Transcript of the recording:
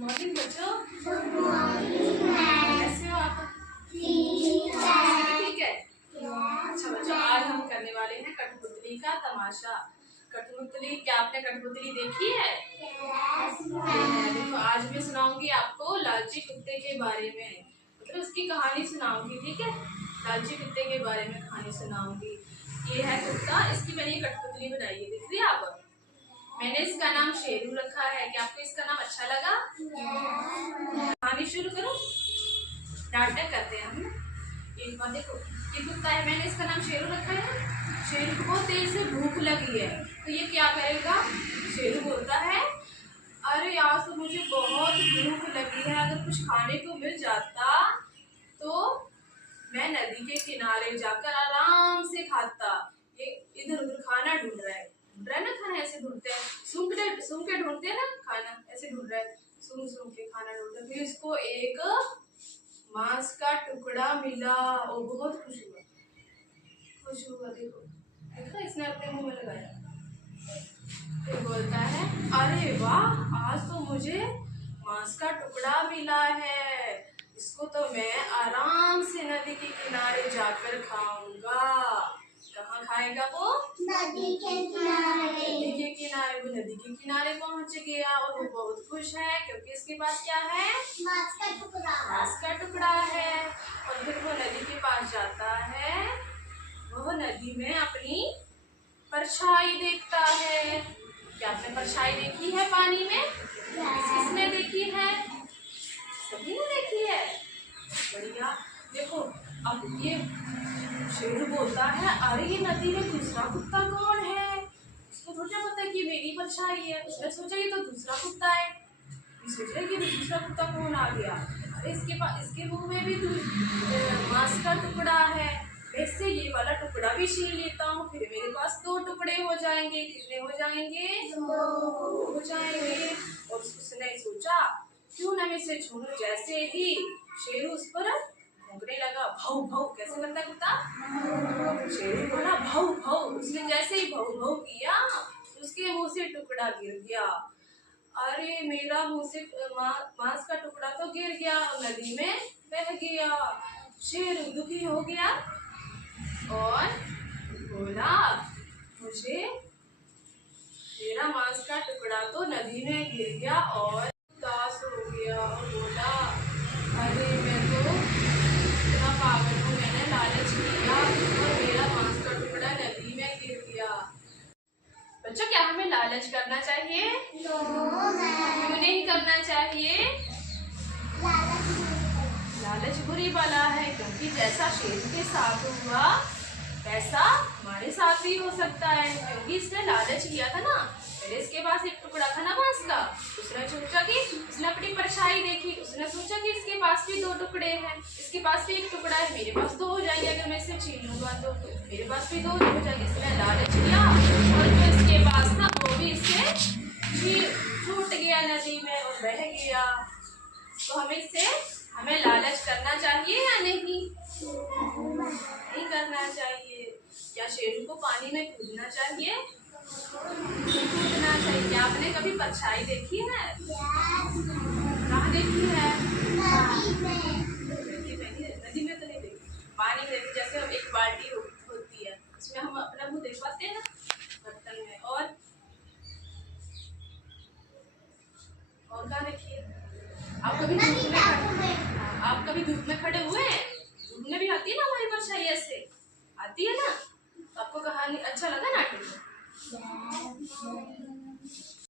Morning बच्चों। Good morning ma'am. कैसे हो आप? ठीक है। ठीक है। अच्छा बच्चों, आज हम करने वाले हैं कठपुतली का तमाशा। कठपुतली, क्या आपने कठपुतली देखी है? देखो, आज मैं सुनाऊंगी आपको लालची कुत्ते के बारे में, मतलब उसकी कहानी सुनाऊंगी। ठीक है, लालची कुत्ते के बारे में कहानी सुनाऊंगी। ये है कुत्ता, इसकी मैंने ये कठपुतली बनाई है, दिख रही है आप? मैंने इसका नाम शेरू रखा है। क्या आपको इसका नाम अच्छा लगा? कहानी शुरू करो, नाटक करते हैं हम। एक बार देखो, ये कुत्ता है, मैंने इसका नाम शेरू रखा है। शेरू को बहुत तेज से भूख लगी है, तो ये क्या करेगा? शेरू बोलता है, अरे आज तो मुझे बहुत भूख लगी है, अगर कुछ खाने को मिल जाता तो मैं नदी के किनारे जाकर आराम से खाता। ये इधर उधर खाना ढूंढ रहा है ना, खाना ऐसे ढूंढते हैं, सूंघ के ढूंढते हैं ना खाना, ऐसे ढूंढ रहा है, सूंघ के खाना ढूंढते हैं। फिर इसको एक मांस का टुकड़ा मिला, वो बहुत खुश हुआ। देखो इसने अपने मुंह में लगाया। फिर बोलता है, अरे वाह, आज तो मुझे मांस का टुकड़ा मिला है, इसको तो मैं आराम से नदी के किनारे जाकर खाऊंगा। कहाँ खाएगा वो? नदी के किनारे। नदी के किनारे। वो नदी के किनारे पहुंच गया और वो बहुत खुश है, क्योंकि इसके पास क्या है? मांस का टुकड़ा। मांस का टुकड़ा है। और फिर वो नदी के पास जाता है, वो नदी में अपनी परछाई देखता है। क्या आपने परछाई देखी है पानी में? किसने देखी है? सभी ने देखी है। बढ़िया। देखो, अब ये शेरू बोलता है, अरे ये नदी में दूसरा कुत्ता कौन है? उसको थोड़ा पता है कि मेरी परछाई है। उसने सोचा ये तो दूसरा कुत्ता है। सोच रहे कि दूसरा कुत्ता कौन आ गया? अरे इसके मुंह में भी मांस का टुकड़ा है, वैसे ये वाला टुकड़ा भी छीन लेता हूँ, फिर मेरे पास 2 टुकड़े हो जाएंगे। कितने हो जाएंगे? 2 हो जाएंगे। और उसने सोचा, क्यों ना मैं इसे छू लूं। जैसे ही शेरू उस पर भौंकने लगा, भाऊ भाऊ, कैसे करता है कुत्ता? शेरू बोला भाऊ भाऊ। उसने जैसे ही भाऊ भाऊ किया, उसके मुंह से टुकड़ा गिर गया। अरे मेरा मुंह से मांस का टुकड़ा तो गिर गया और नदी में बह गया। शेरू दुखी हो गया और बोला, मुझे मेरा मांस का टुकड़ा तो नदी में गिर गया। और उदास हो गया और बोला, अरे मैं तो इतना पागल हूँ, मैंने लालच किया और मेरा मांस का टुकड़ा नदी में गिर गया। बच्चों, क्या हमें लालच करना चाहिए? क्यों नहीं करना चाहिए? लालच बुरी बला है, क्योंकि जैसा शेरू के साथ हुआ वैसा हमारे साथ भी हो सकता है। क्योंकि इसने लालच किया था ना, पहले इसके पास एक टुकड़ा था ना मांस का, उसने सोचा कि उसने अपनी परछाई देखी, उसने सोचा कि इसके पास भी 2 टुकड़े हैं, इसके पास भी 1 टुकड़ा है, मेरे पास 2 हो जाएंगे, अगर मैं इसे छीन लूंगा तो मेरे पास भी 2 हो जाएंगे। इसने लालच किया और जो इसके पास था वो भी इससे छूट गया नदी में और बह गया। तो हमें लालच करना चाहिए या नहीं? नहीं करना चाहिए। क्या शेरू को पानी में कूदना चाहिए? कूदना चाहिए। क्या आपने कभी परछाई देखी है? कहाँ देखी है? नदी में तो नहीं देखी, पानी में देखी। जैसे हम एक बाल्टी होती है, उसमें हम अपना मुंह देख पाते हैं ना बर्तन में। और कहाँ देखी है? आप कभी धूप में खड़े हुए हैं? धूप में भी आती है ना हमारी परछाई, ऐसे आती है ना। आपको कहानी अच्छा लगा नाटक?